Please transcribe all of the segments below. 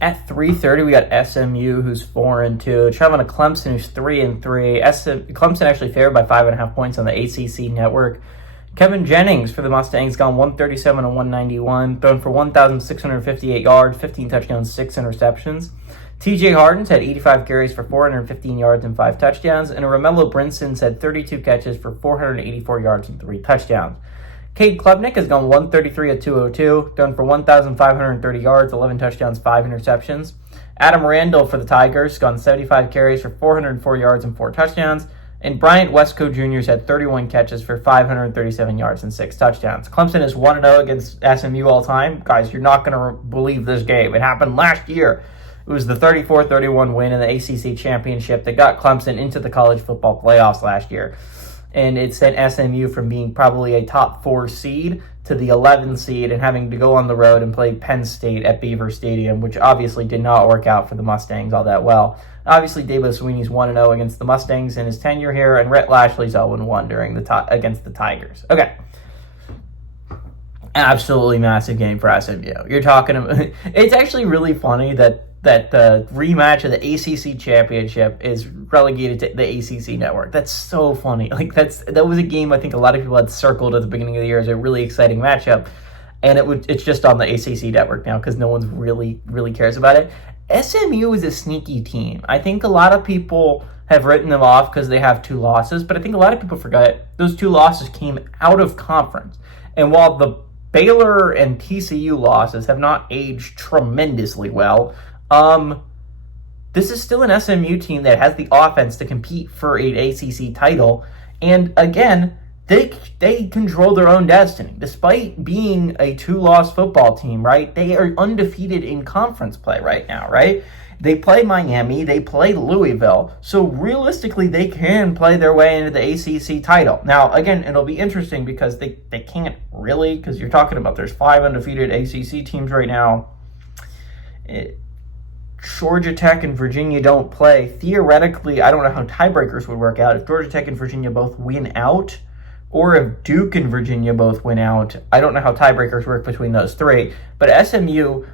At 3:30, we got SMU, who's 4-2, traveling to Clemson, who's 3-3. Clemson actually favored by 5.5 points on the ACC network. Kevin Jennings for the Mustangs gone 137 and 191, thrown for 1,658 yards, 15 touchdowns, 6 interceptions. TJ Harden's had 85 carries for 415 yards and 5 touchdowns, and Romello Brinson's had 32 catches for 484 yards and 3 touchdowns. Cade Klubnik has gone 133 at 202, thrown for 1,530 yards, 11 touchdowns, 5 interceptions. Adam Randall for the Tigers gone 75 carries for 404 yards and 4 touchdowns. And Bryant Westco Jr.'s had 31 catches for 537 yards and 6 touchdowns. Clemson is 1-0 against SMU all time. Guys, you're not going to believe this game. It happened last year. It was the 34-31 win in the ACC championship that got Clemson into the college football playoffs last year. And it sent SMU from being probably a top 4 seed to the 11th seed and having to go on the road and play Penn State at Beaver Stadium, which obviously did not work out for the Mustangs all that well. Obviously, Dabo Swinney's 1-0 against the Mustangs in his tenure here, and Rhett Lashley's 0-1 against the Tigers. Okay. Absolutely massive game for SMU. You're talking about, it's actually really funny that the rematch of the ACC championship is relegated to the ACC network. That's so funny. That was a game I think a lot of people had circled at the beginning of the year as a really exciting matchup, and it's just on the ACC network now because no one's really cares about it. SMU is a sneaky team. I think a lot of people have written them off because they have 2 losses, but I think a lot of people forget those 2 losses came out of conference. And while the Baylor and TCU losses have not aged tremendously well, this is still an SMU team that has the offense to compete for an ACC title. And again, they control their own destiny. Despite being a 2-loss football team, right? They are undefeated in conference play right now, right? They play Miami, they play Louisville. So realistically, they can play their way into the ACC title. Now, again, it'll be interesting because they can't really, because you're talking about there's 5 undefeated ACC teams right now. Georgia Tech and Virginia don't play. Theoretically, I don't know how tiebreakers would work out. If Georgia Tech and Virginia both win out, or if Duke and Virginia both win out, I don't know how tiebreakers work between those 3. But SMU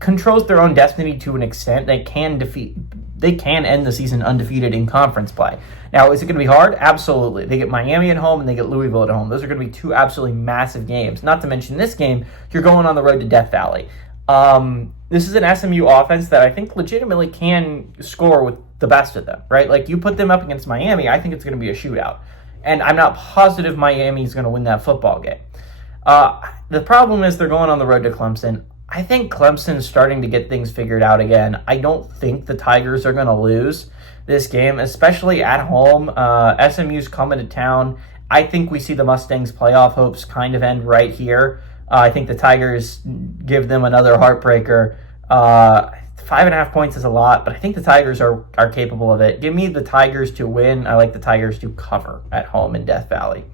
controls their own destiny to an extent. They can end the season undefeated in conference play. Now, is it going to be hard? Absolutely. They get Miami at home and they get Louisville at home. Those are going to be 2 absolutely massive games. Not to mention this game, you're going on the road to Death Valley. This is an SMU offense that I think legitimately can score with the best of them, right? Like, you put them up against Miami, I think it's going to be a shootout. And I'm not positive Miami's going to win that football game. The problem is they're going on the road to Clemson. I think Clemson's starting to get things figured out again. I don't think the Tigers are going to lose this game, especially at home. SMU's coming to town. I think we see the Mustangs' playoff hopes kind of end right here. I think the Tigers give them another heartbreaker. 5.5 points is a lot, but I think the Tigers are capable of it. Give me the Tigers to win. I like the Tigers to cover at home in Death Valley.